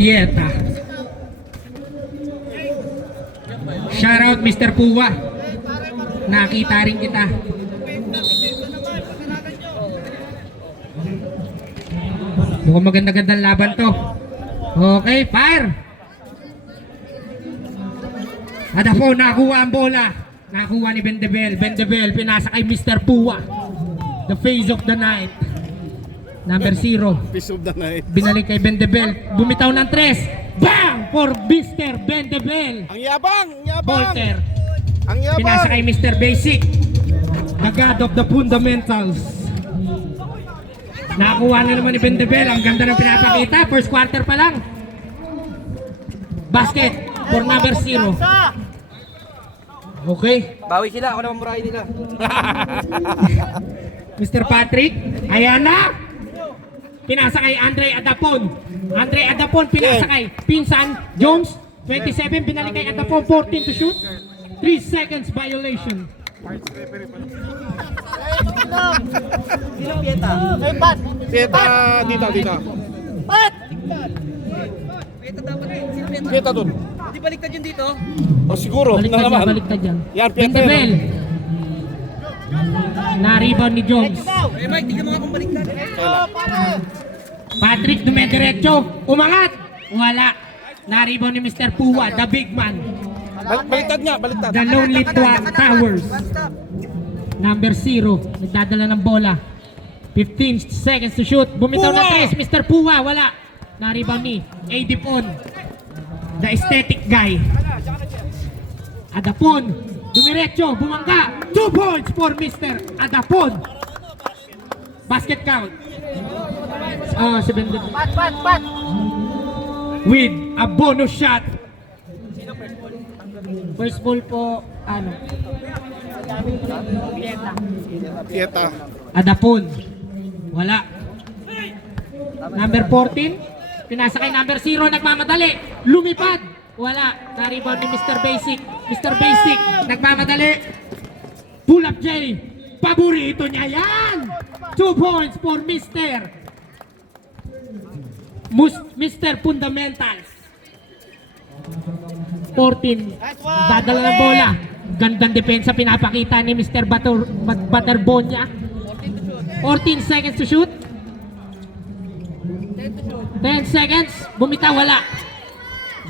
Pieta. Shoutout Mr. Puwa. Nakita rin kita. Mukhang maganda-gandang laban to. Okay, fire! Adapon, nakakuha ang bola. Nakakuha ni Bendebel. Bendebel, pinasa kay Mr. Puwa. The face of the night. Number 0. Face of the night. Binalik kay Bendebel. Bumitaw ng 3. Bang! For Mr. Bendebel. Ang yabang! Ang yabang! Bolter. Ang yabang! Pinasa kay Mr. Basic. The God of the fundamentals. Nakakuha na naman ni Bendebel. Ang ganda ng pinapakita. First quarter pa lang. Basket for number 0. Okay. Bawi sila, ako naman murahin nila. Mr. Patrick. Ayan na. Pinasa kay Andre Adapon. Andre Adapon pinasa kay Pinsan Jones. 27. Binalik kay Adapon. 14 to shoot. 3 seconds violation. Sino Pieta? Pieta, dito, dito. Pat! Pieta dapat eh. Sino Pieta? Pieta dun. Di baliktad yun dito? O siguro, Baliktad na dyan, naman. baliktad dyan. Yan, Pieta. Bendebel. Na-rebound ni Jones. Eh Mike, tignan mo nga kung baliktad. Patrick dumediretso. Umangat. Wala. Na-rebound ni Mr. Puwa, the big man. Baliktad nga, baliktad. The Lonely Towers. Number 0. Nagdadala ng bola. 15 seconds to shoot. Bumitaw na 3. Mr. Puwa, wala. Na-rebound ni Adipon. The aesthetic guy. Adapon. Dumiretso. Bumangga. 2 points for Mr. Adapon. Basket count. Si Bendebel. Pat! With a bonus shot. First ball po, ano? Pieta. Adapon. Wala. Number 14. Pinasa kay number 0. Nagmamadali. Lumipad. Wala. Na-rebound ni Mr. Basic. Mr. Basic. Nagmamadali. Pull up J. Paborito niya yan. 2 points for Mr. Fundamentals. 14. Dadala ng bola. Gandang depensa pinapakita ni Mr. Butterbonia. 14 seconds to shoot. 10 seconds. Bumitaw, wala.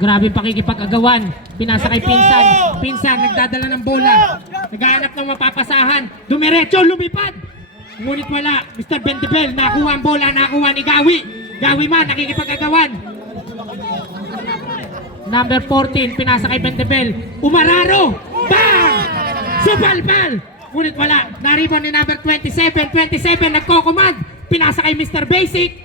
Grabe pakikipag-agawan. Pinasa kay Pinsan. Pinsan, nagdadala ng bola. Naghahanap ng mapapasahan. Dumiretso, lumipad. Ngunit wala. Mr. Bendebel, nakuha ang bola. Nakuha ni Gawi. Gawi man, nakikipag-agawan. Number 14, pinasa kay Bendebel. Umararo! Bang! Supalpal! Ngunit wala. Na-rebound ni number 27. 27, nagko-command. Pinasa kay Mr. Basic.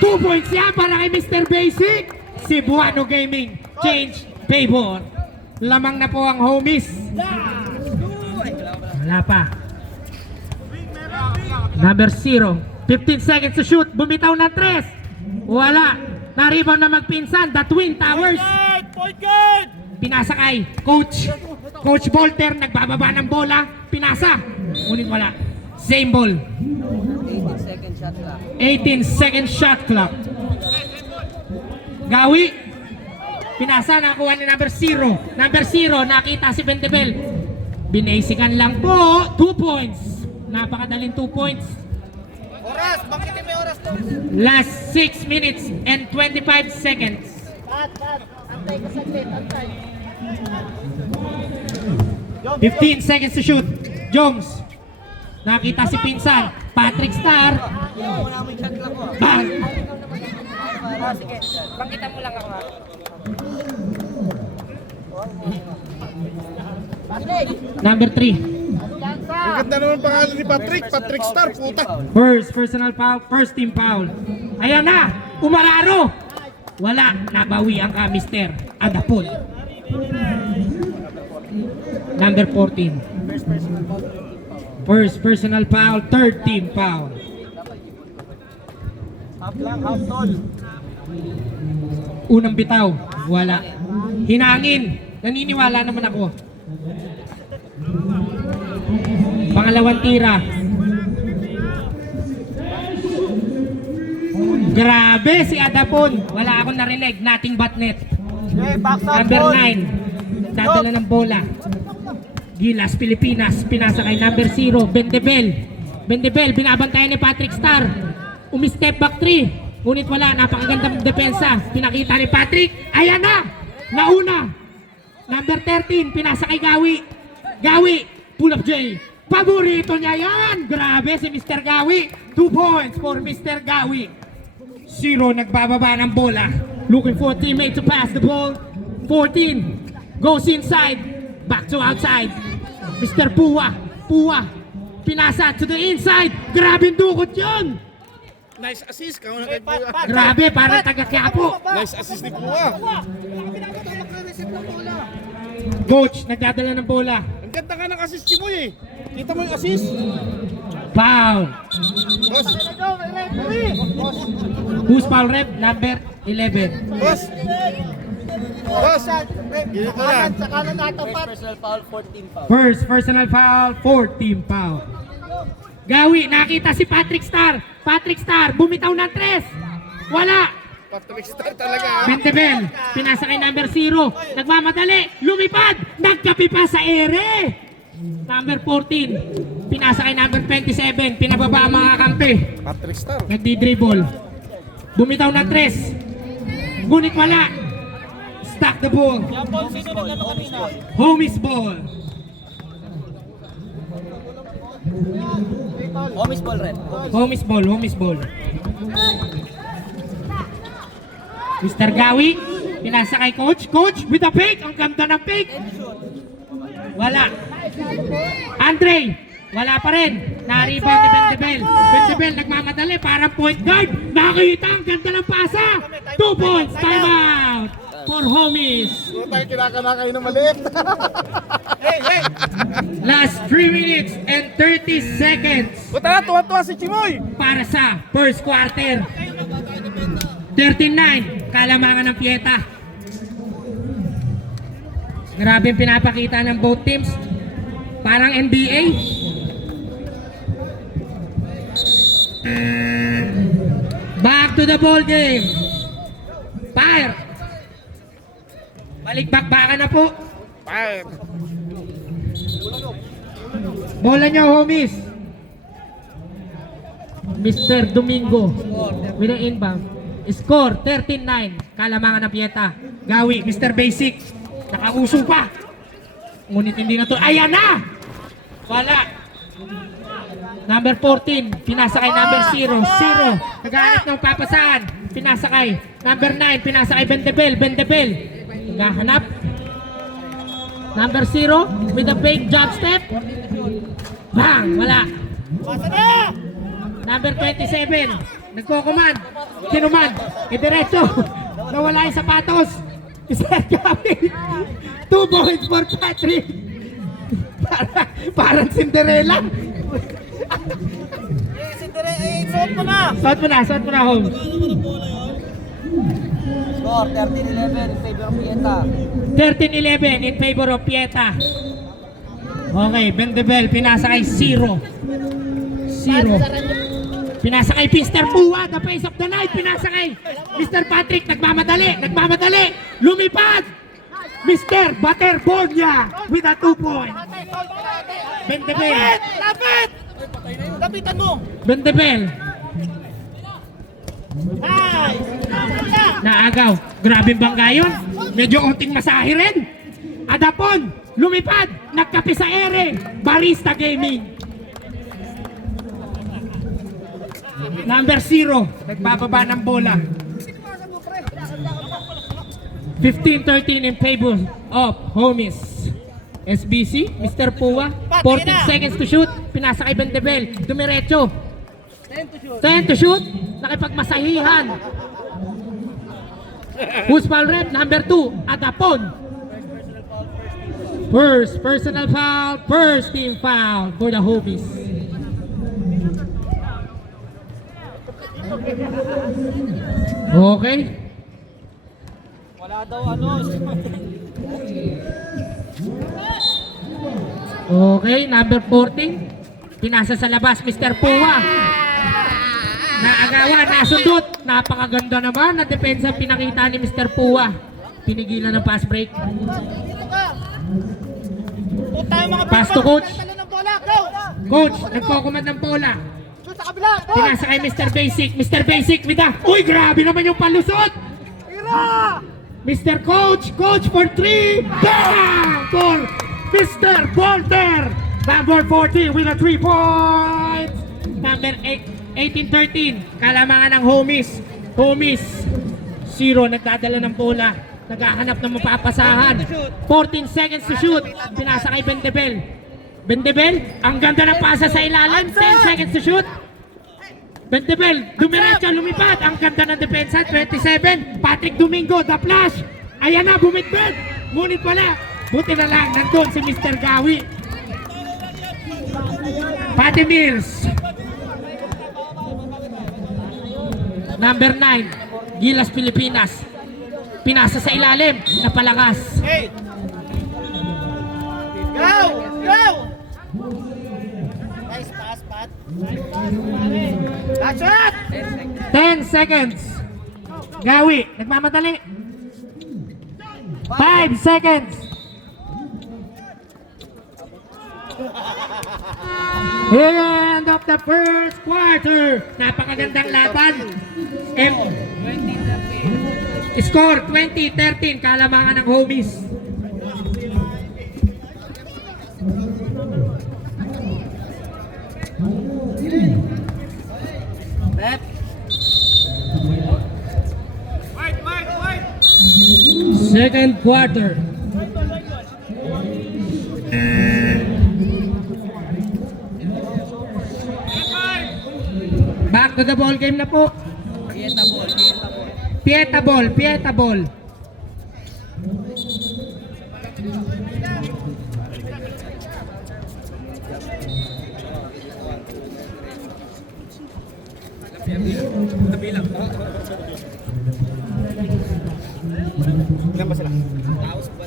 2 points yan para kay Mr. Basic. Cebuano Gaming. Change favor. Lamang na po ang homies. Wala pa. Number 0. 15 seconds to shoot. Bumitaw ng 3. Wala. Na-rebound na magpinsan. The Twin Towers. Pinasa kay Coach Bolter. Nagbababa ng bola. Pinasa. Ngunit wala. Same ball. 18 second shot clock. 18 second shot clock. Gawi. Pinasa. Nakuha ni number 0. Number 0. Nakita si Bendebel. Binasikan lang po. 2 points. Napakadaling 2 points. Oras! Bakit may oras to? Last 6 minutes and 25 seconds. Antay ka saglit, antay. 15 seconds to shoot. Jones. Nakita si Pinsan. Patrick Star. Wala mo yung shot clock mo. Bang! Sige, bangkitan mo lang ako ha. Patrick! Number 3. Ang ganda naman pangalan ni Patrick. Patrick Star, puta. First personal foul. First team foul. Ayan na. Umararo. Wala. Nabawi ang Mr. Adapon. Number 14. First personal foul. Third team foul. Half lang, half tall. Unang bitaw. Wala. Hinangin. Naniniwala naman ako. Pangalawang tira. Grabe si Adapon. Wala akong narinig. Nothing but net. Okay, back out Number ball. 9. Dadala ng bola. Gilas, Pilipinas. Pinasa kay number 0. Bendebel. Bendebel, binabantayan ni Patrick Star. Umi-step back 3. Ngunit wala. Napakagandang depensa. Pinakita ni Patrick. Ayan na! Nauna. Number 13. Pinasa kay Gawi. Gawi. Pull up J. Paborito niya yan. Grabe si Mr. Gawi. 2 points for Mr. Gawi. 0 nagbababa ng bola. Looking for a teammate to pass the ball. 14 goes inside. Back to outside. Mr. Puwa. Puwa. Pinasa to the inside. Grabing dukot yun. Nice assist. Kauna kay Buwa. Grabe, parang taga-Quiapo. Nice assist ni Buwa. Coach, nagdadala ng bola. Ang ganda nga ng assist ni Boy eh. Kita mo yung assist. Foul. Boss. Who's foul rep? Number 11. Boss. Boss. Ganito lang. Sa kanan natapat. Personal foul, 14 foul. First personal foul, 14 foul. Gawi, nakita si Patrick Star. Patrick Star, bumitaw ng 3. Wala. Patrick Star talaga ha. Bentebel, pinasa kay number 0. Nagmamadali, lumipad, nagkapi pa sa ere. Number 14, pinasa kay number 27. Pinababa ang mga kampi. Patrick Star. Nagdi-dribble. Bumitaw ng 3. Ngunit wala. Stack the ball. Homies ball. Homies ball red. Homies ball, homies ball. Mr. Gawi, pinasa kay coach. Coach, with a fake. Ang ganda ng fake. Wala. Andre, wala pa rin. Na-rebound ni Bendebel. Bendebel nagmamadali, parang point guard. Nakita, ang ganda ng pasa. 2 points, time out for homies. Hindi tayo kinakana kayo na maliit. Last 3 minutes and 30 seconds Buta na, tuwa-tuwa si Chimoy. para sa first quarter. 13-9, kalamangan ng Pieta. Grabe yung pinapakita ng both teams. Parang NBA. Back to the ball game. Fire. Balik-bakbakan na po. Fire. Bola niyo, homies. Mr. Domingo with an inbound. Score 13-9. Kalamangan ng Pieta. Gawi, Mr. Basic. Nakauso pa. Ngunit hindi na to. Ayan na! Wala. Number 14. Pinasa kay number 0. 0. Naghahanap ng papasaan. Pinasa kay number 9. Pinasa kay Bendebel. Bendebel. Naghahanap. Number 0 with a fake jump step. Bang! Wala. Number 27. Nagko-command. Kinumand. Diretso. Nawala yung sapatos. Mr. Gabi. 2 points for Patrick. Parang Cinderella. Suot mo na! Suot mo na, home. Score, 13-11 in favor of Pieta. 13-11 in favor of Pieta. Okay, Bendebel, pinasa kay 0. Pinasa kay Mr. Puwa, the face of the night. Pinasa kay Mr. Patrick, nagmamadali. Lumipad. Mr. Baterbonia with a 2 point. Bendebel. Lapit! Lapitan mo! Bendebel. Nice! Naagaw. Grabe bangga yun. Medyo unting masahe rin. Adapon. Lumipad. Nagkapi sa ere. Barista Gaming. Number 0. Nagbababa ng bola. 15-13 in favor of homies. SBC, Mr. Puwa. 14 seconds to shoot. Pinasa kay Bendebel. Dumiretso. 10 to shoot. Nakipagmasahihan. Who's foul rep? Number 2. Adapon. First personal foul. First team foul for the homies. Okay. Wala daw ano. Okay, number 14. Pinasa sa labas, Mr. Puwa. Naagawan, nasundot. Napakaganda naman na depensa pinakita ni Mr. Pua. Pinigilan ng pass break. Pass to coach. Coach, nagpo-command ng bola. Pinasa kay Mr. Basic. Mr. Basic with the... Uy, grabe naman yung palusot! Mr. Coach, coach for 3. Bang! For Mr. Bolter. Number 40 with a 3 points. Number 18-13. Kalamangan ng homies. Homies. 0, nagdadala ng bola. Naghahanap ng mapapasahan. 14 seconds to shoot. Pinasa kay Bendebel. Bendebel, ang ganda ng pasa sa ilalim. 10 seconds to shoot. Bendebel, dumiretso, lumipat. Ang ganda ng depensa. 27. Patrick Domingo, the flash. Ayan na, bumitbit. Ngunit wala. Buti na lang, nandun si Mr. Gawi. Patty Mills. Number 9, Gilas, Pilipinas. Pinasa sa ilalim, napalakas. Go! Go! Nice pass, Pat. That's it! 10 seconds. Gawi, nagmamadali. 5 seconds. End of the first quarter. Napakagandang laban. Score 20-13. Kalamangan ng homies. Left. Second quarter. Back to the ball game na po. Pieta ball.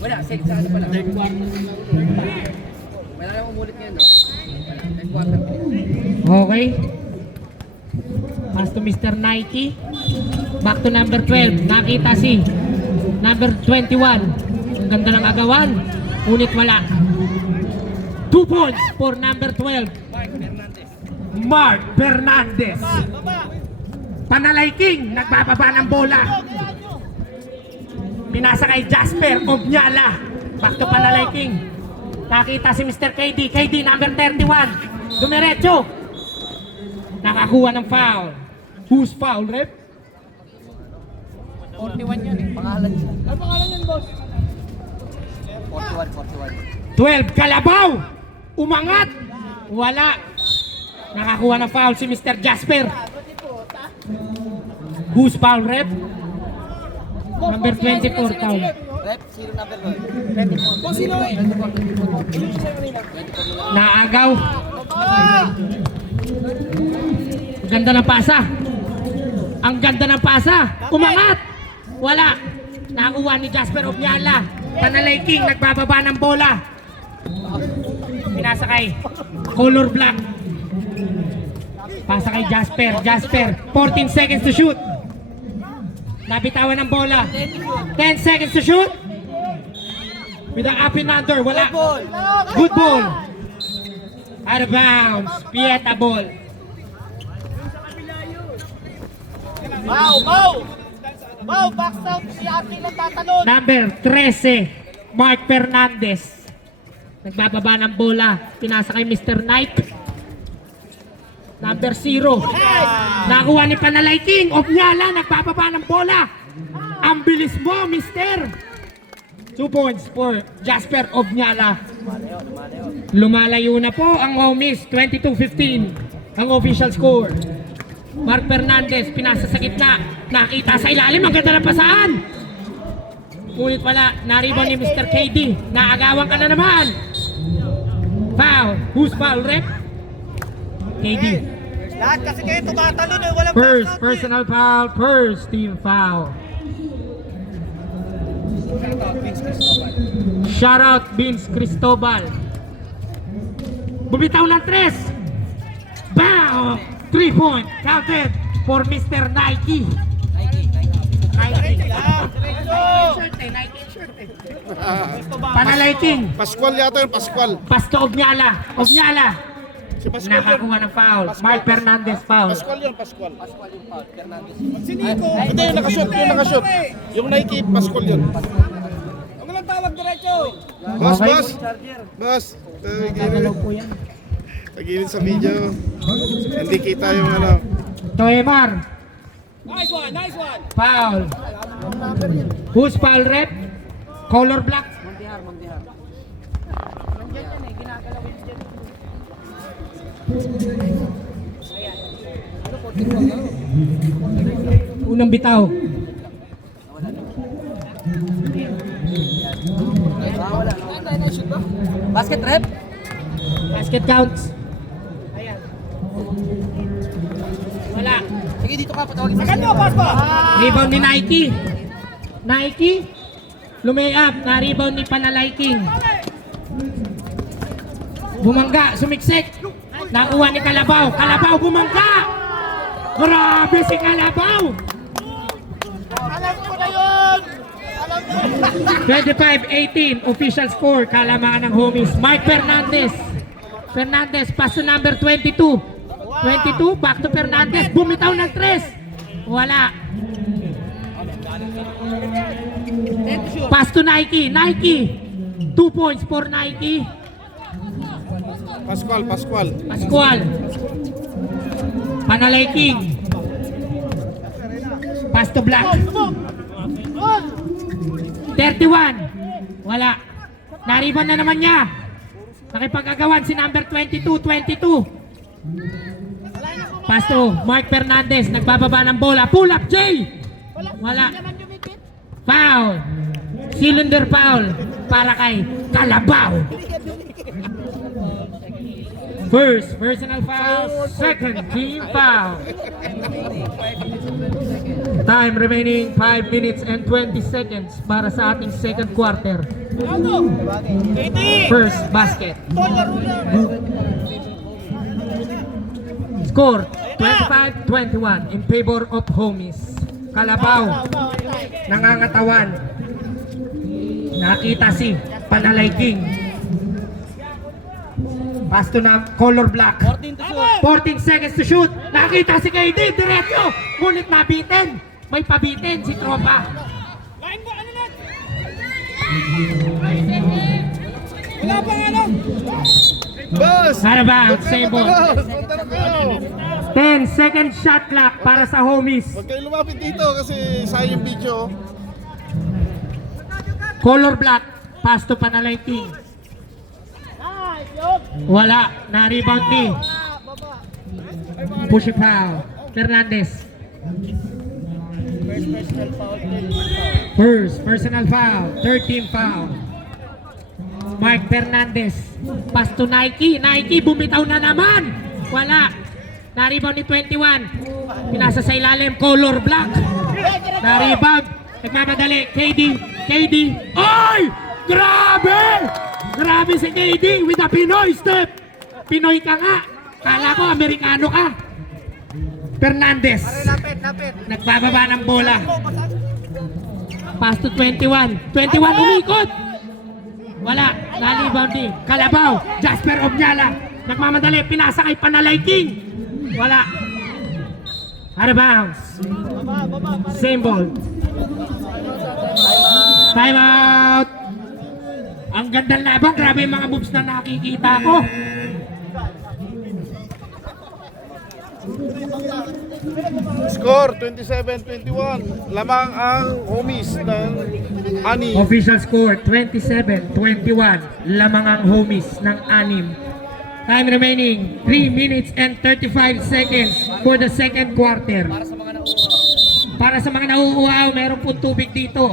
Wala, sa ano pala? Wala nang umulit ngayon, no? Third quarter. Okay. Pass to Mr. Nike. Back to number 12. Nakita si number 21. Ang ganda ng agawan. Ngunit wala. 2 points for number 12. Mark Fernandez. Panalay King. Nagbababa ng bola. Pinasa kay Jasper Obnyala. Back to Panalay King. Nakita si Mr. KD. KD number 31. Dumiretso. Nakakuha ng foul. Who's foul, rep? 41 yun eh. Pangalan niya. Ano pangalan yun, boss? 41. 12, Kalabaw! Umangat! Wala. Nakakuha ng foul si Mr. Jasper. Who's foul, rep? Number 24, foul. Rep, zero number 1. 24. Boss, sino eh? 24. Naagaw. Ang ganda ng pasa. Ang ganda ng pasa. Umangat! Wala. Nakakuha ni Jasper Obnyala. Panalay King, nagbababa ng bola. Pinasa kay Color Black. Pasa kay Jasper. Jasper, 14 seconds to shoot. Nabitawan ng bola. 10 seconds to shoot. With the up and under. Wala. Good ball. Out of bounds. Pieta ball. Wow, box out. Si Artie lang tatalon. Number 13, Mark Fernandez. Nagbababa ng bola. Pinasa kay Mr. Knight. Number 0. Nakuha ni Panalay King. Obnyala, nagbababa ng bola. Ang bilis mo, Mr. 2 points for Jasper Obnyala. Lumalayo na po ang homies. 22-15 ang official score. Mark Fernandez, pinasa sa gitna. Nakita sa ilalim, ang ganda ng pasaan. Ngunit wala, naribon ni Mr. KD. Naagawan ka na naman. Foul. Who's foul, rep? KD. Lahat kasi kayo tumatalon eh. Walang First, box out personal foul. First team foul. Shout out Vince Cristobal. Bumitaw ng 3. Bang! 3 point. Counted. for Mr. Nike. Nike. Nike shirt eh. Panalaiting. Pascual yata yun, Pascual. Pasto Obnyala. Obnyala. Si Pascual yun. Nakakuha ng foul. Mark Fernandez foul. Pascual yun, Pascual. Hindi, yung nakashoot. Yung Nike, Pascual yun. Ang walang tawag diretso. Boss, Okay. boss. Boss. Gagalaw po yan. Tagilid sa video. Hindi kita yung ano. Toemar. Nice one, nice one. Foul. Who's foul rep? Color black. Unang bitaw. Basket rep. Basket counts. Wala. Sige, dito ka patawagin. Sakan mo, pass pa. Rebound ni Nike. Nike. Lumay up. Na-rebound ni Panalaiking. Bumangga. Sumiksik. Nakuha ni Kalabaw. Kalabaw bumangga. Grabe si Kalabaw. Alam ko na yun! 25-18. Official score. Kalamangan ng homies. Mike Fernandez. Fernandez. Pass to number 22. 22. Back to Fernandez. Bumitaw ng 3. Wala. Pass to Nike. Nike. 2 points for Nike. Pascual. Pascual. Panalay King. Pass to Black. 31. Wala. Nariban na naman niya. Nakipag-agawan si number 22. Pass to Mark Fernandez. Nagbababa ng bola. Pull up, Jay. Wala. Foul. Cylinder foul para kay Kalabaw. First personal foul, second team foul. Time remaining 5 minutes and 20 seconds para sa ating second quarter. First basket. Score 25-21 in favor of homies. Kalabaw nangangatawan. Nakita si Panalay King. Pass to na color black. 14 seconds to shoot. Nakita si KD diretso. Ngunit nabitin. May pabitin si tropa. Wala pang ano. Boss! Harabout, same ball. Punta na kayo! 10 second shot clock para sa homies. Huwag kayo lumapit dito kasi sayang yung video. Color black. Pass to Panalay King. Wala. Na-rebound ni. Push it foul. Fernandez. First personal foul. Third team foul. Mark Fernandez. Pass to Nike. Nike bumitaw na naman. Wala. Na-rebound ni 21. Pinasa sa ilalim. Color black. Na-rebound. Nagmamadali. KD. Oy! Grabe! Grabe si KD with a Pinoy step. Pinoy ka nga. Kala ko Amerikano ka. Fernandez. Lapit. Nagbababa ng bola. Pass to 21. 21 umikot. Wala. Na-rebound ni Kalabaw. Jasper Obnyala. Nagmamadali. Pinasa kay Panalay King. Wala. Out of bounds. Same ball. Time out. Ang gandang laban. Grabe yung mga moves na nakikita ko. Score 27-21. Lamang ang homies ng Ani. Official score 27-21. Lamang ang homies ng anim. Time remaining 3 minutes and 35 seconds for the second quarter. Para sa mga nauuhaw, meron po tubig dito.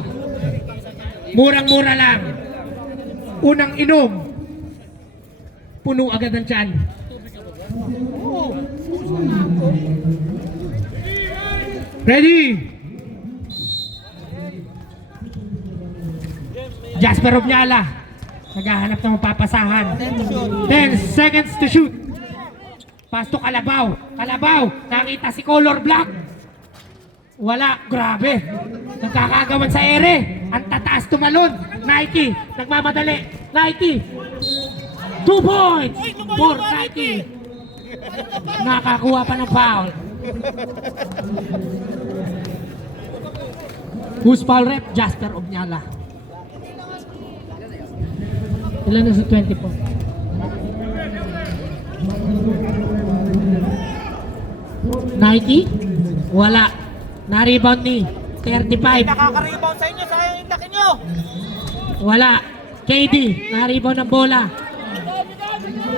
Murang-mura lang. Unang inom, puno agad ang tiyan. Ready? Jasper Obnyala. Naghahanap ng mapapasahan. 10 seconds to shoot. Pass to Kalabaw. Nakita si Color Black. Wala, grabe. Nagkakagawan sa ere. Ang tataas tumalon. Nike, nagmamadali. Nike. 2 points for Nike. Nakakuha pa ng foul. Who's foul rep? Jasper Obnyala. Ilan na sa 20 po? Nike? Wala. Na-rebound ni 35. Nakaka-rebound sa inyo, sayang yung laki nyo. Wala. KD, na-rebound ng bola.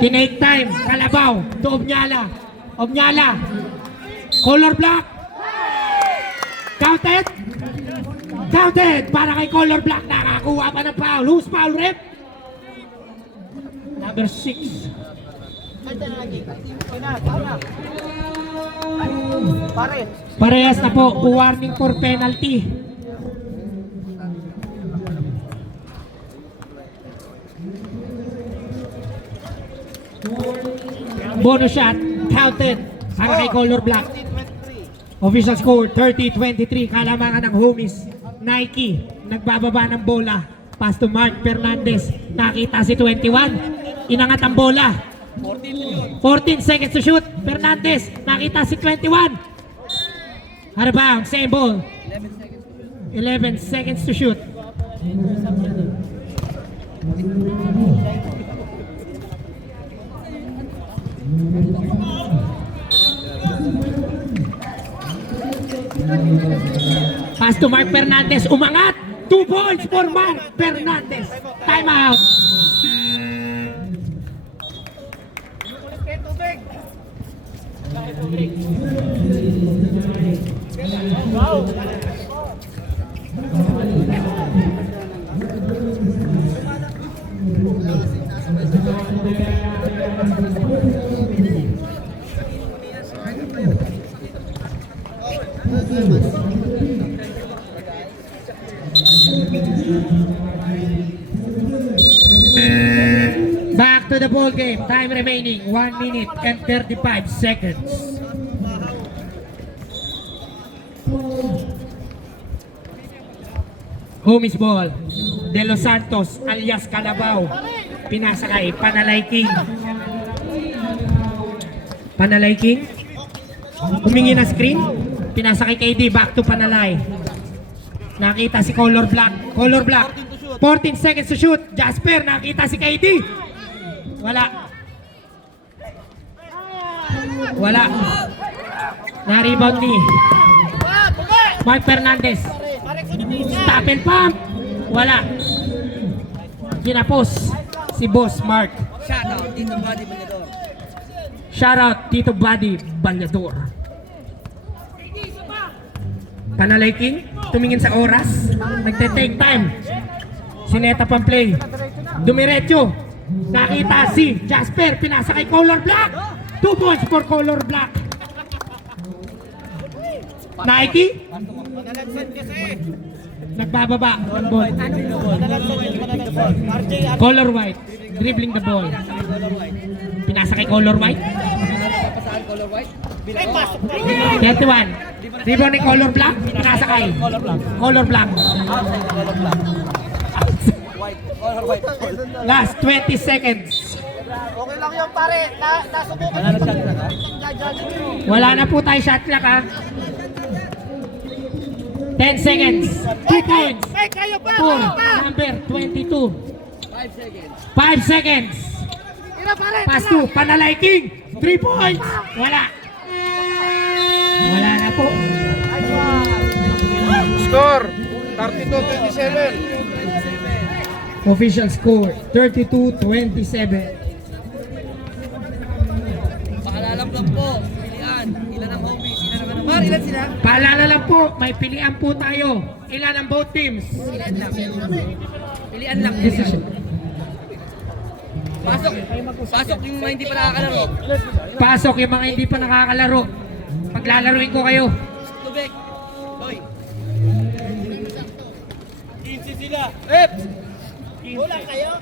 Tinake time. Kalabaw. To Obnyala. Obnyala. Color block. Counted. Counted. Para kay color block. Nakakuha pa ng foul. Who's foul rep? Number 6. Pare. Parehas na po. Warning for penalty. Bonus shot. Counted. Para kay color block. Official score 30-23. Kalamangan ng homies. Nike. Nagbababa ng bola. Pass to Mark Fernandez. Nakita si 21. Inangat ang bola. 14 seconds to shoot. Fernandez. Nakita si 21. Out of bounds. Same ball. 11 seconds to shoot. Pass to Mark Fernandez. Umangat. 2 points for Mark Fernandez. Time out. Back to the ball game. Time remaining 1 minute and 35 seconds. Homies ball. De Los Santos alias Calabao. Pinasakay. Panalay King. Panalay King. Humingi na screen. Pinasakay KD. Back to Panalay. Nakita si Color Black. Color Black. 14 seconds to shoot. Jasper. Nakita si KD. Wala. Wala. Na-rebound ni Mark Fernandez. Stop and pump. Wala. Ginapos si Boss Mark. Shoutout dito Buddy Balador. Shoutout Tito Buddy Balador. Panalay King, tumingin sa oras. Nagte-take time. Sineta pang play. Dumiretso. Nakita si Jasper. Pinasa kay Color Black. 2 points for Color Black. Nike. Manalagsan kasi. Nagbababa ang ball. RJ, Color White. Dribbling the ball. Pinasa kay Color White. Pasaan color white. Ay, pasok. 31. Rebound ni Color Black. Pinasa kay Color Black. Color white. Last 20 seconds. Okay lang yung pare. Nasubukan Wala na shot clock, ha? Wala na po tayo shot clock ha. 10 seconds. 2 points. Ay, kayo pa! For Kayo pa! number 22. 5 seconds. 5 seconds. Tira pare! Pass to Panalay King. 3 points. Wala. Wala na po. Score 32-27. Official score 32-27. Paalala lang po. Pilian. Ilan ang homies? Ilan ang ano? Par, ilan sila? Paalala lang po, may pilian po tayo. Ilan ang both teams? Pilian lang. Pilian lang. Decision. Pasok. Pasok yung mga hindi pa nakakalaro. Pasok yung mga hindi pa nakakalaro. Paglalaruin ko kayo. Tubig. Hoy. 15 sila. Eps! Kulang kayo?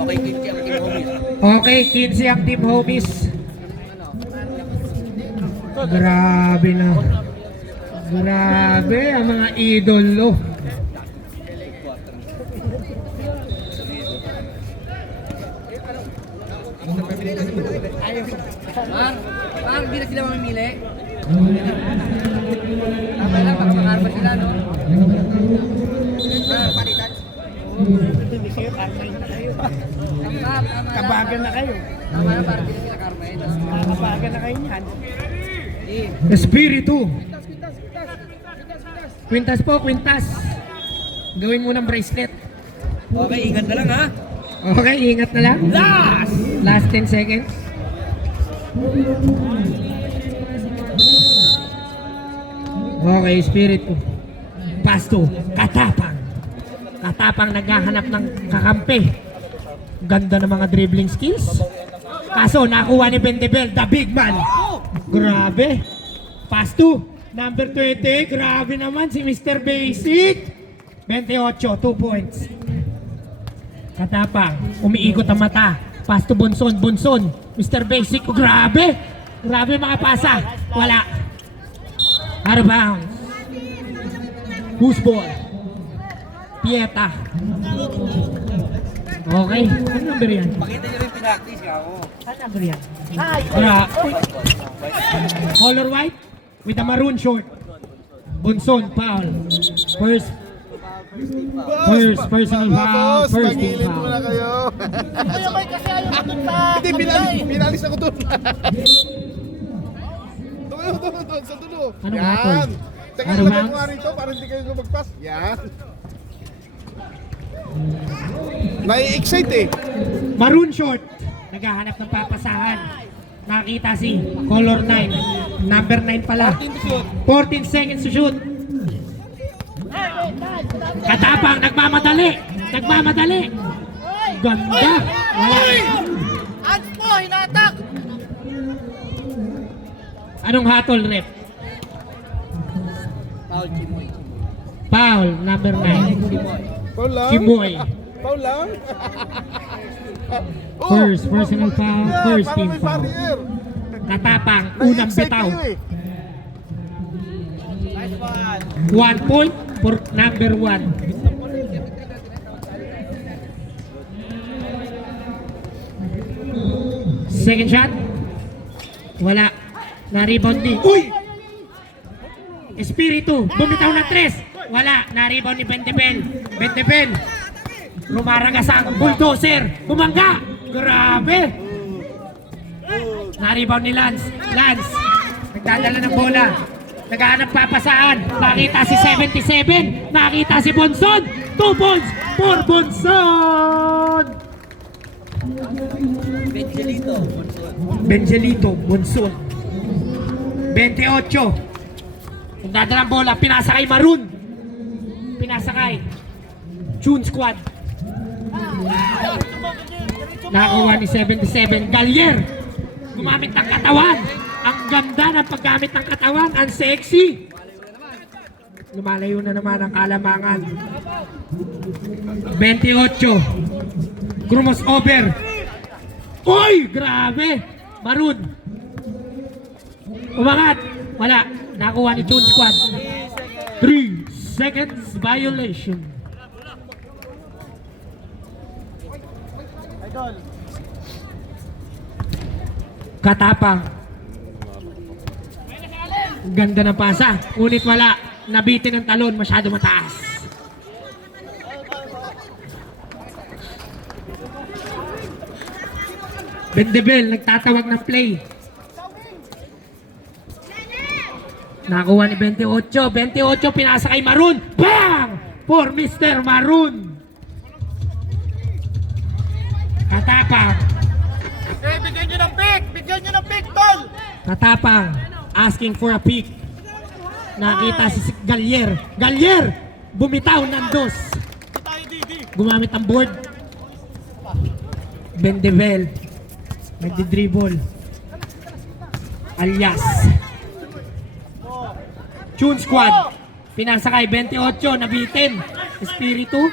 Okay, Kinti ang team homies. Okay, 15 ang team homies. Grabe na. Grabe ang mga idolo. Hindi na sila mamimili. Tama lang, magpakarma sila, no? Palitan. Kabagan na kayo. Tama lang, para hindi sila karma. Kabagan na kayo niyan. Espiritu. Quintas po, quintas. Gawin mo ng bracelet. Okay, ingat na lang, ha? Okay, ingat na lang. Last 10 seconds. Okay, Espiritu. Pasto, katapang. Katapang naghahanap ng kakampi. Ganda ng mga dribbling skills. Kaso nakuha ni Bendebel, the big man. Grabe. Pasto, number 20. Grabe naman si Mr. Basic. 28, 2 points. Katapang, umiikot ang mata. Pasto, Bonson, Bonson. Mr. Basic, grabe. Grabe mga pasa. Wala. Out of bounds. Who's ball? Pieta. Okay. Ano number yan? Pakita nyo rin pinactice ka ako. Ano number yan? Color white with a maroon short. Bonson, foul. First personal foul. Boss, First team magilid foul. muna kayo. Hindi, pinalis ako doon. Doon, sa dulo. Ano Yan. hatol? Teka, Ano ilagay bounce? mo nga rito para hindi kayo lumagpas. Yan. Nai-excite eh. Maroon short. Naghahanap ng papasahan. Nakita si color 9. Number 9 pala. 14 seconds to shoot. Katapang, nagmamadali. Nagmamadali. Ganda. Wala. Ads po, hinatak! Anong hatol, rep? Paul, Chimoy. Foul, number 9. Chimoy. Paul lang. Chimoy. Paul lang. First personal foul, Yeah, first parang team may foul. barrier. Katapang, unang Nai-excite bitaw. kayo eh. 1 point for number 1. Second shot. Wala. Na-rebound ni. Uy! Espiritu. Bumitaw ng 3. Wala. Na-rebound ni Bendebel. Bendebel. Rumaragas ang bulldozer. Bumangga. Grabe. Na-rebound ni Lance. Lance. Nagdadala ng bola. Naghahanap papasaan. Nakita si 77. Nakita si Bonson. 2 points for Bonson. Benjelito. Benjelito, Bonson. 28. Nagdadala ng bola. Pinasakay Maroon. Pinasakay. June Squad. Nakakuha ni 77. Gallier. Gumamit ng katawan. Ang ganda ng paggamit ng katawan. Ang sexy. Lumalayo na naman ang kalamangan. 28. Crumos over. Oy! Grabe! Maroon. Umangat. Wala. Nakuha ni June Squad. 3 seconds violation. Katapang. Ganda ng pasa. Ngunit wala. Nabitin ng talon. Masyado mataas. Bendebel nagtatawag ng play. Nakuha ni 28. 28 pinasa kay Maroon. Bang! For Mr. Maroon. Katapang. Eh, bigyan nyo ng pick! Bigyan nyo ng pick, tol! Katapang. Asking for a pick. Nakita si Gallier. Gallier! Bumitaw ng dos. Gumamit ang board. Bendebel. Nagdi-dribble. Alias. June Squad. Pinasakay 28. Nabitin. Espiritu.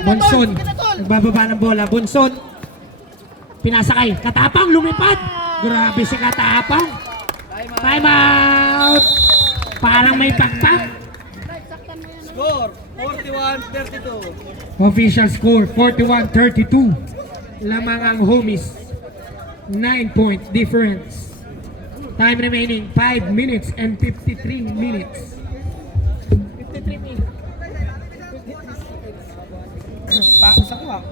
Bonson, nagbababa ng bola. Bonson, pinasakay. Katapang, lumipad. Grabe si Katapang. Time out. Parang may pakpak. Score, 41-32. Official score, 41-32. Lamang ang homies. 9-point difference. Time remaining, 5 minutes and 53 minutes. 53 minutes. Sa ko ah.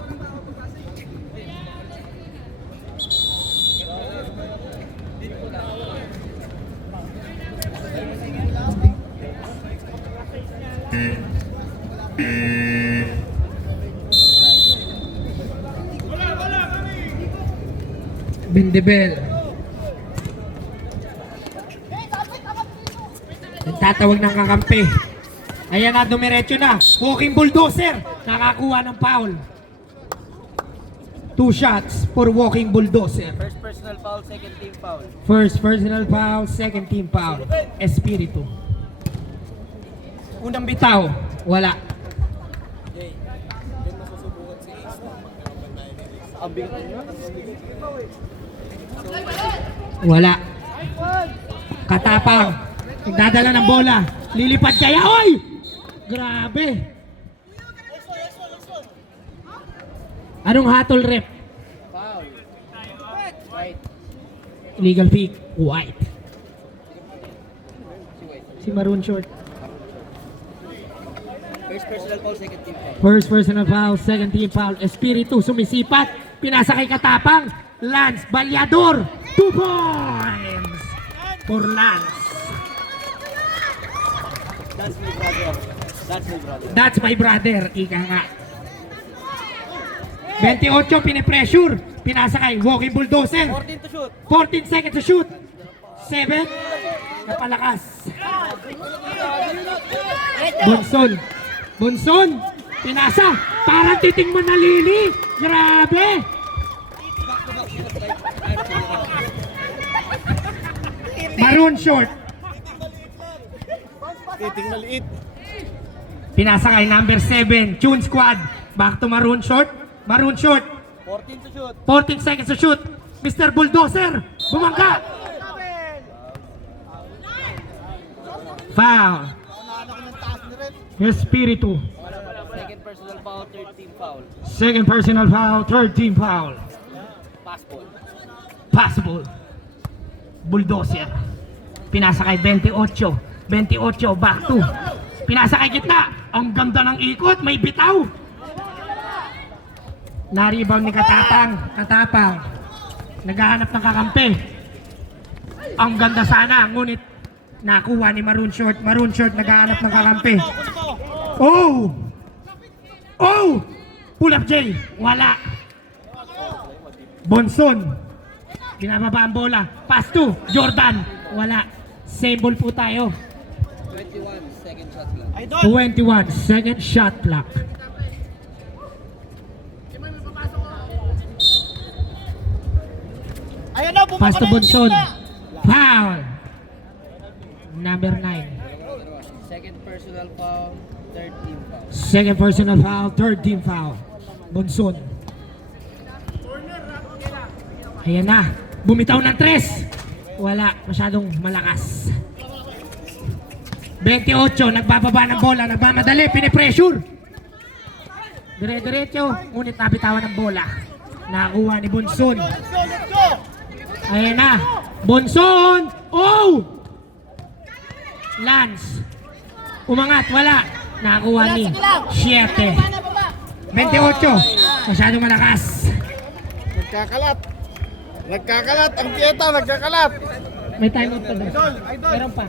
Bendebel. Nagtatawag ng kakampi. Ayan na, dumiretso na. Walking bulldozer. Nakakuha ng foul. 2 shots for walking bulldozer. First personal foul, second team foul. First personal foul, second team foul. Espiritu. Unang bitaw, wala. Wala. Katapang. Nagdadala ng bola. Lilipad kaya. Oy! Grabe. Anong hatol rep? Foul. White. Illegal pick. White. Si Maroon Short. First personal foul, second team foul. First personal foul, second team foul. Espiritu sumisipat. Pinasa kay Katapang. Lance Balyador. 2 points for Lance. That's my brother. That's my brother. That's my brother. Ika nga. 28 pinipressure. Pinasa kay Walking Bulldozer. 14 to shoot. 14 seconds to shoot. 7. Napalakas. Bonson. Bonson. Pinasa. Parang titing manalili. Grabe. Maroon Short. Titing maliit. Pinasa kay number 7. Tune Squad. Back to Maroon Short. Maroon Short. 14 to shoot. 14 seconds to shoot. Mr. Bulldozer. Bumangga. Foul. Espiritu. Second personal foul, third team foul. Second personal foul, third team foul. Pass ball. Possible. Bulldozer. Pinasa kay 28. 28, back to. Pinasa kay gitna. Ang ganda ng ikot, may bitaw. Na-rebound ni Katapang. Katapang. Naghahanap ng kakampi. Ang ganda sana, ngunit nakuha ni Maroon Short. Maroon Short naghahanap ng kakampi. Oh! Oh! Pull up J. Wala. Bonson. Binababa ang bola. Pass to Jordan. Wala. Same ball po tayo. 21, second shot clock. 21 second shot clock. Ayan na, Pass to bumaba na yung Bonson. gitna. Foul. Number 9. Second personal foul, third team foul. Second personal foul, third team foul. Bonson. Ayan na. Bumitaw ng 3. Wala. Masyadong malakas. 28. Nagbababa ng bola. Nagmamadali. Pinipressure. Dire-diretso. Ngunit nabitawan ng bola. Nakakuha ni Bonson. Let's go, let's go. Ayan na. Bonson. Oh! Lance. Umangat. Wala. Nakakuha ni 7. 28. Masyadong malakas. Nagkakalat. Nagkakalat. Ang Pieta, nagkakalat. May time out pa doon. Meron pa.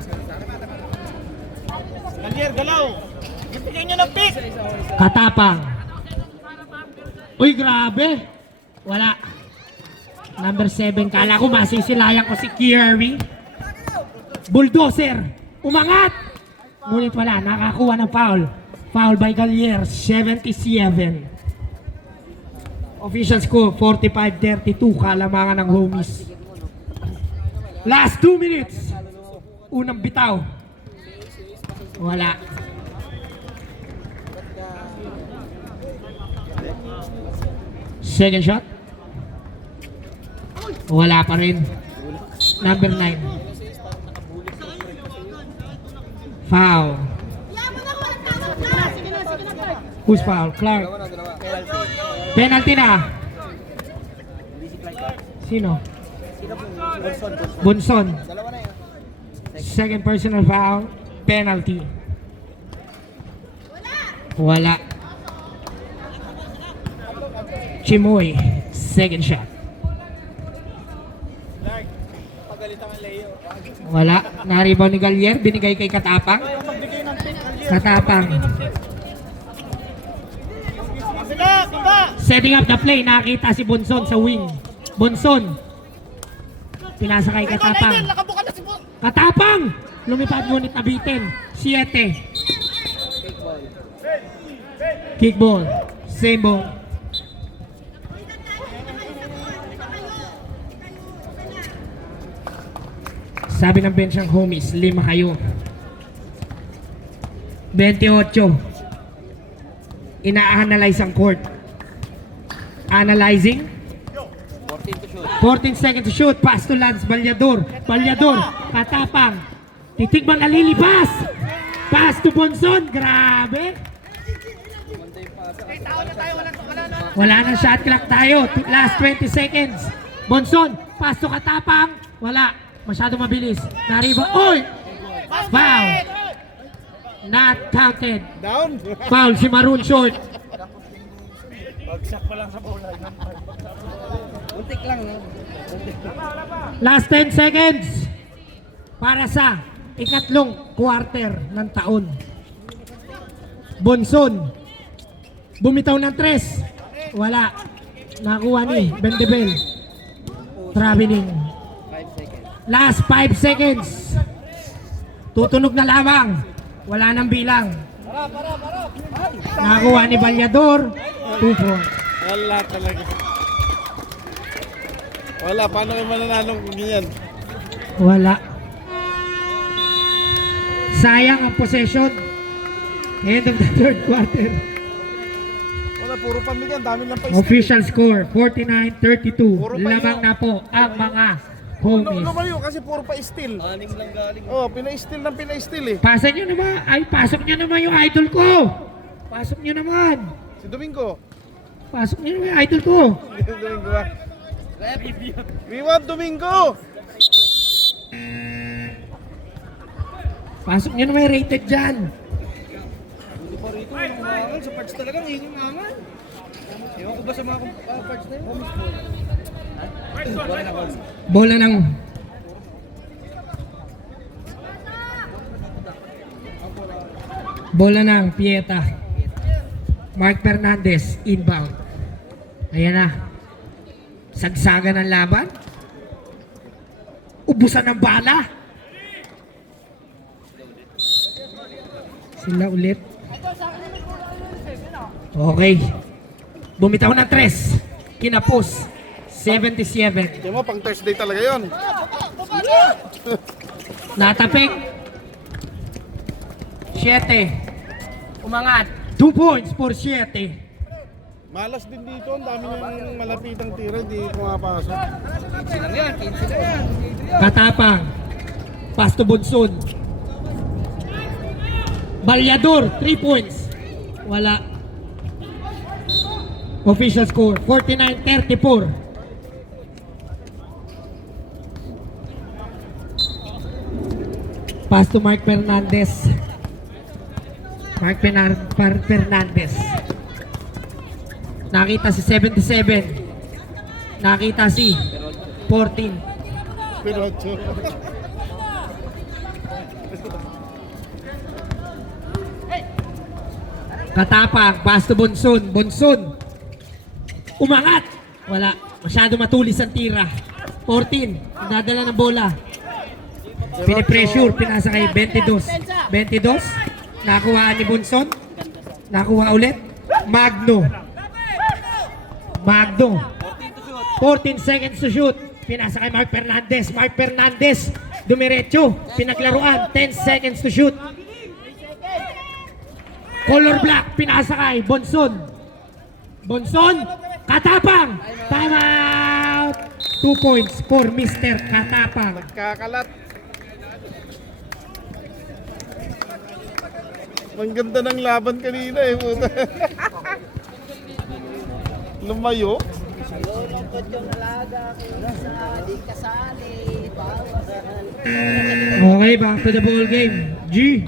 Daniel, galaw. Bigyan nyo ng pick. Katapang. Uy, grabe. Wala. Number 7. Kala ko masisilayan ko si Kierwing. Bulldozer. Umangat. Ngunit wala. Nakakuha ng foul. Foul by Gallier. 77. Official score 45-32. Kalamangan ng homies. Last 2 minutes. Unang bitaw. Wala. Second shot. Wala pa rin. Number 9. Foul. Who's foul? Clark. Penalty na. Sino? Bunson. Second personal foul. Penalty. Wala. Chimoy. Second shot. Wala. Na-rebound ni Gallier. Binigay kay Katapang. Katapang. Setting up the play. Nakita si Bonson sa wing. Bonson. Pinasa kay Katapang. Nakabuka na si Bon. Katapang! Lumipad ngunit nabitin. 7. Kickball. Same ball. Sabi ng bench ng homies, 5 kayo. 28. Ina-analyze ang court. Analyzing. 14 seconds to shoot. Pass to Lance Balyador. Balyador. Katapang. Titigman nalilipas. Pass to Bonson. Grabe. Wala nang shot clock tayo. Last 20 seconds. Bonson. Pass to Katapang. Wala. Masyado mabilis. Nariba. Oy! Foul. Not counted. Down. Foul si Maroon Short. Muntik lang, no? Last 10 seconds para sa ikatlong quarter ng taon. Bonson bumitaw ng 3. Wala. Nakuha ni Bendebel. Traveling. 5 seconds. Last 5 seconds. Tutunog na lamang. Wala nang bilang. Nakuha ni Balyador. 2 points. Wala talaga. Wala, paano kayo mananalo kung ganyan? Wala. Sayang ang possession. End of the third quarter. Wala, puro pamilyan, dami lang pa steal. Official score, 49-32. Puro pa Lamang yun. na po ang mga homies. Lumayo kasi puro pa steal. 6 lang galing. Oh, pina-steal ng pina-steal eh. Pasan nyo naman. Ay, pasok nyo naman yung idol ko. Pasok nyo naman. Si Domingo. Pasok nyo naman yung idol ko. Domingo ba? We want Domingo! Pasok nyo naman yung rated dyan. Hindi pa rito, yung umangal. Sa parts talagang yung umangal. Ewan ko ba sa mga parts na yun? Bola ng... Bola ng Pieta. Mark Fernandez, inbound. Ayan na. Sagsagan ng laban. Ubusan ng bala. Sila ulit. Okay. Bumitaw ng 3. Kinapos. 77. Yung mo, pang Thursday talaga yon. Natapik. 7. Umangat. 2 points for 7. Malas din dito, ang dami niyang malapitang tira, di pumapasok. 15 lang yan, 15 lang yan. Katapang. Pass to Bonson. Balyador, 3 points. Wala. Official score, 49-34. Pass to Mark Fernandez. Fernandez. Nakita si 77. Nakita si 14. Pero, Katapang, pass to Bonson. Bonson. Umangat. Wala. Masyado matulis ang tira. 14. Nadala ng bola. Pinipressure. Pinasa kay 22. 22. Nakuha ni Bonson. Nakuha ulit. Magno. 14 seconds to shoot. Pinasa kay Mark Fernandez. Mark Fernandez. Dumiretso. Pinaglaruan. 10 seconds to shoot. Color black. Pinasa kay Bonson. Bonson. Katapang! Time out! 2 points for Mr. Katapang. Kakalat. Ang ganda ng laban kanina eh. Puta. Lumayo. Okay, back to the ball game. G.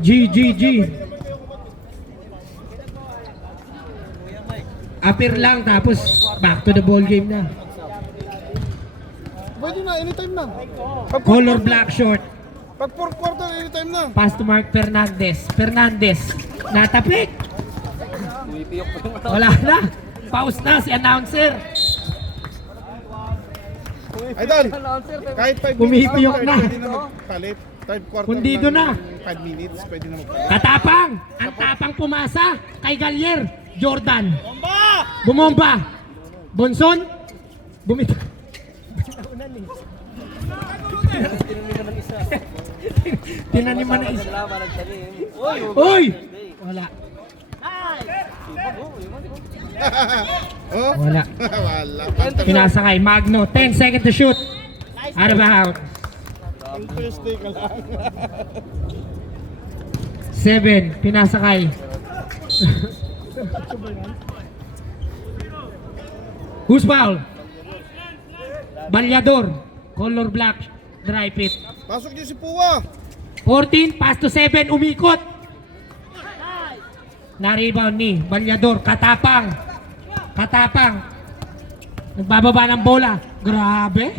G. Appear lang tapos back to the ball game na. Pwede na, anytime na. Color black short. Pag 4 quarter, anytime na. Pass to Mark Fernandez. Fernandez. Natapik. Wala na. Pause na si announcer. Idol, kahit 5 minutes Pumipiyok after, na. pwede na magpalit. 5 quarter Kundi doon na. 5 minutes, pwede na magpalit. Katapang. Ang tapang pumasa kay Gallier. Jordan. Bumomba. Bonson. Bumita. Tinaniman na isa. Uy! Wala. Oh? Wala. Wala. Pinasakay. Magno. 10 seconds to shoot. Out of bounds. Ang Thursday ka lang. 7. Pinasakay. Who's foul? Balyador. Color black. Dry pit. Pasok niyo si Puwa. 14. Pass to 7. Umikot. Na-rebound ni Balyador. Katapang. Nagbababa ng bola. Grabe.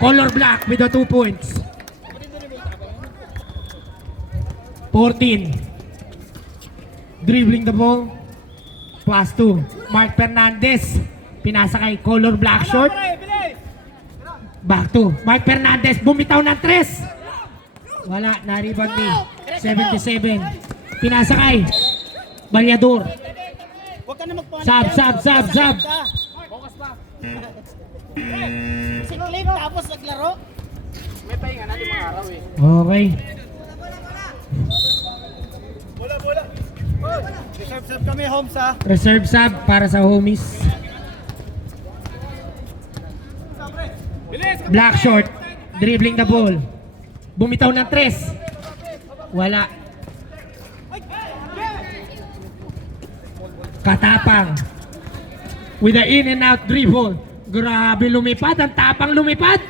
Color black with the 2 points. 14. Dribbling the ball. Pass to Mark Fernandez. Pinasa kay color black short. Back to Mark Fernandez. Bumitaw ng 3. Wala. Na-rebound ni 77. Pinasa kay Balyador. Sab. Siklip tapos naglaro. Okay. Reserve kami, Holmes ha. Reserve sub para sa homies. Black short. Dribbling the ball. Bumitaw ng 3. Wala. Katapang. With the in and out dribble. Grabe lumipad. Ang tapang lumipad.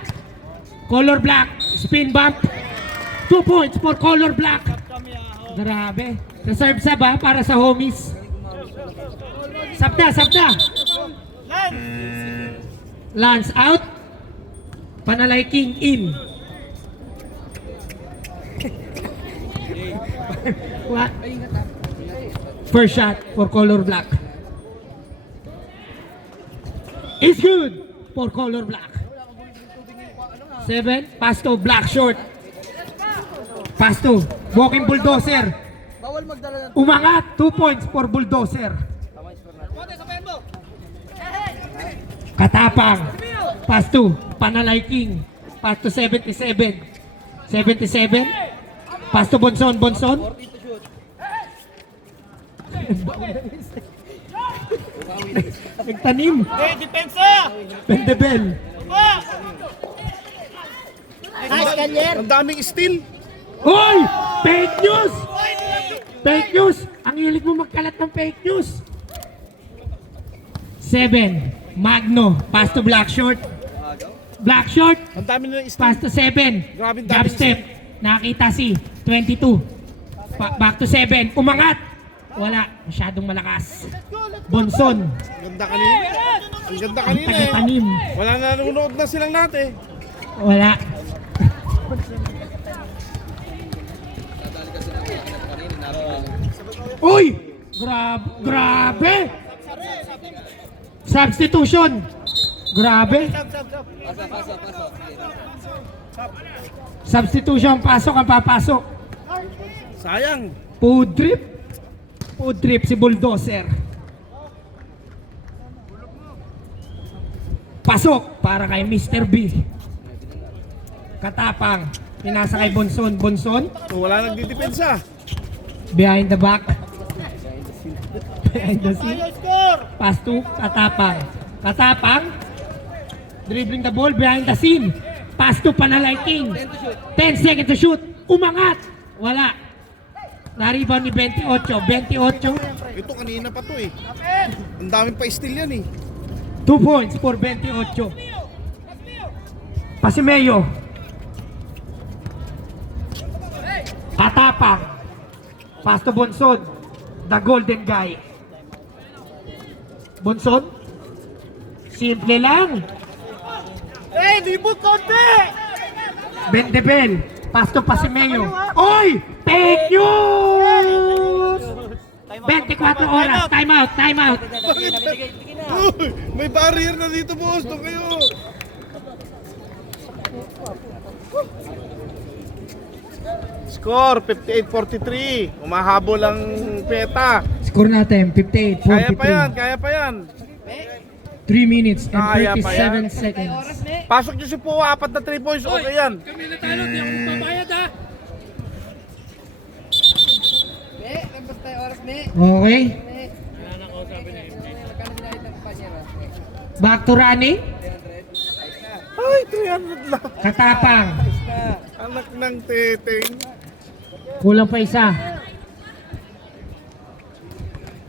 Color black. Spin bump. 2 points for color black. Grabe. Reserve sub ha, para sa homies. Sub na. Lance out. Panalay King in. What? First shot for color black. It's good for color black. 7. Pass to black short. Pass to walking bulldozer. Bawal magdala ng... Umangat. 2 points for bulldozer. Katapang. Pass to Panalay King. Pass to 77. Pass to Bonson. Nagtanim. Depensa! Pendebel. Nice, Gallier. Ang daming steal. Hoy! Fake news! Fake news! Ang hilig mo magkalat ng fake news. 7. Magno. Pass to black short. Ang dami na steal. Pass to 7. Grabe, Jump daming step. Nakita si 22. Back to 7. Umangat. Wala. Masyadong malakas. Bonson. Ganda kanina. Ang ganda Ang kanina eh. taga-tanim. Wala na, nanonood na silang lahat eh. Wala. Uy! Grabe! Substitution! Grabe! Substitution, pasok ang papasok. Sayang. Food drip si Bulldozer. Pasok para kay Mr. B. Katapang. Pinasa kay Bonson. Wala nagdidepensa. Behind the back. behind the scene. Pass to Katapang. Katapang. Dribbling the ball behind the scene. Pass to Panalay King. 10 seconds to shoot. Umangat. Wala. Na-rebound ni 28. 28. Ito kanina pa to eh. Ang daming pa-steal yan eh. 2 points for 28. Pasimeyo. Katapang. Pass to Bonson. The golden guy. Bonson. Simple lang. Eh, libot konti! Bendebel. Pass to Pasimeyo. Oy! Fake news! 24 oras. Time out. Time out. Uy, may barrier na dito boss. Doon kayo. Score 58-43. Umahabol ang Peta. Score natin 58-43. Kaya pa yan, kaya pa yan. 3 minutes and Kaya pa 37 yan. seconds. Pasok nyo si Pua, 4 na 3 points. Okay yan. Kami natalo, di ako magbabayad ha. Okay. Back to running. Ay, 300 lang. Katapang. Anak ng teteng. Kulang pa isa.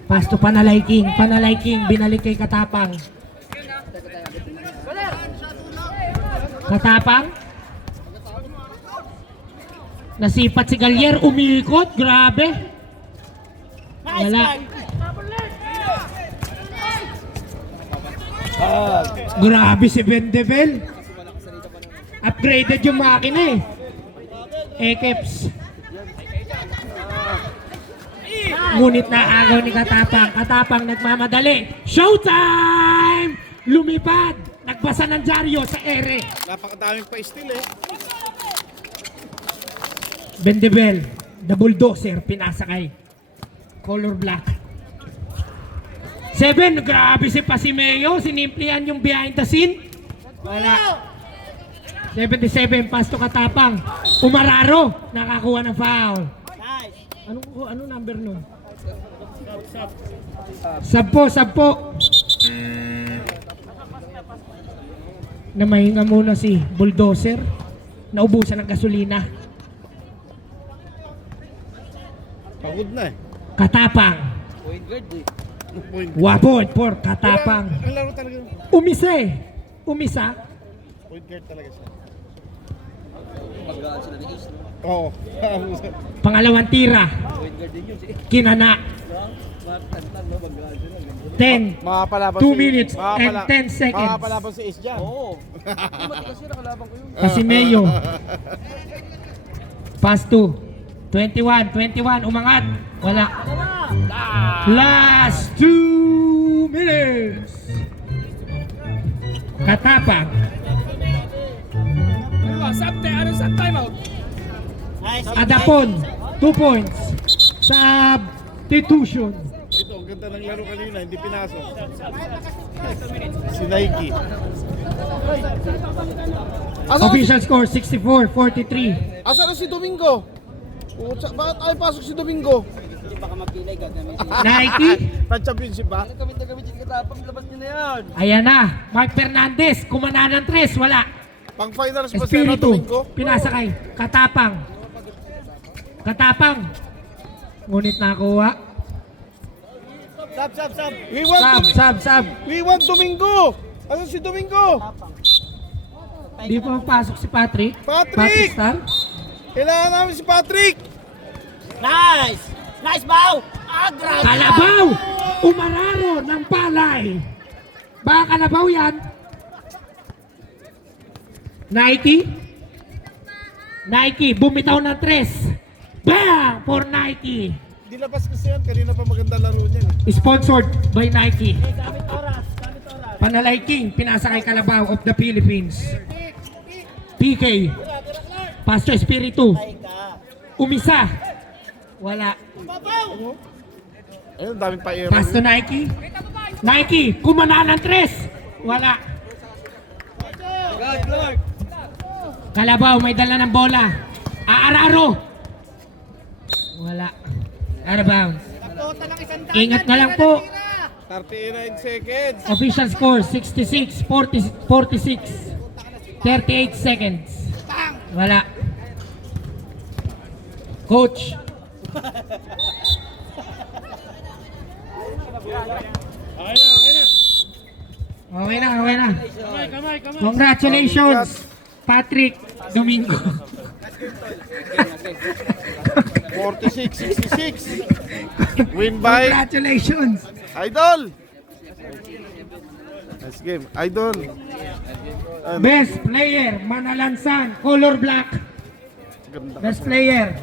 Pass to Panalay King. Panalay King, binalik kay Katapang. Katapang. Nasipat si Gallier, umikot, grabe. Wala. Grabe si Bendebel. Upgraded yung makina eh. Ekeps. Ngunit naagaw ni Katapang. Katapang nagmamadali. Showtime! Lumipad. Nagbasa ng dyaryo sa ere. Napakadaming pa-steal eh. Bendebel. The bulldozer. Pinasakay. Color black. 7. Grabe si Pasimeyo. Sinimplihan yung behind the scene. Wala. 77. Pass to Katapang. Umararo. Nakakuha ng foul. Ano number nun? Sampo. Namahinga muna si bulldozer. Naubusan ng gasolina. Pagod na eh. Katapang. Point guard eh. Point. Wapot for Katapang. Ang laro talaga. Umisa. Point guard talaga siya. Paggaan sila ni Ace. Oo. Pangalawang tira. Point guard din yun. Kinana. Tantan no, paggaan sila. 10. Makapalaban 2 minutes and 10 seconds. Makapalaban si Ace dyan. Oo. Matigas yun, nakalaban ko yun. Pasimeyo. Pass to 21. Umangat. Wala. Last 2 minutes. Katapang. Adapon. 2 points. Substitution. Ito, ang ganda ng laro kanina, hindi pinasok. Si Nike. Official score 64-43. Asa na si Domingo? Bakit ay pasok si Domingo? Hindi baka mapilay, gagamitin. Nike. Pan-championship ba? Gamit na gamit yung katapang, labas nyo na yan. Ayan na. Mark Fernandez. Kumana ng 3. Wala. Pang-finals ba siya ng Espiritu. Domingo? Pinasakay. Katapang. Ngunit nakuha. Sab. Sab. We want Domingo! Ano si Domingo? Di pa mapasok si Patrick. Patrick! Star. Kailangan namin si Patrick! Nice bow! Grabe! Kalabaw! Umararo ng palay. Baka Kalabaw yan. Nike. Bumitaw ng 3. Bang! For Nike. Dilabas kasi yan, kanina pa maganda laro niyan eh. Sponsored by Nike. Panalay King, pinasakay Kalabaw of the Philippines. PK. Pastor Espiritu. Umisa. Wala. Ayun, daming pa-air. Pastor Nike. Kumana ng 3. Wala. Kalabaw, may dala ng bola. Aararo. Wala. Out of bounds. Total lang 100. Ingat na lang po. 39 seconds. Official score 66, 46. 38 seconds. Wala. Coach. Okay na. Congratulations, Patrick Domingo. 46-66. Win by Congratulations. Idol. Nice game. Idol. Best player, Manalansan, color black. Ganda. Best player.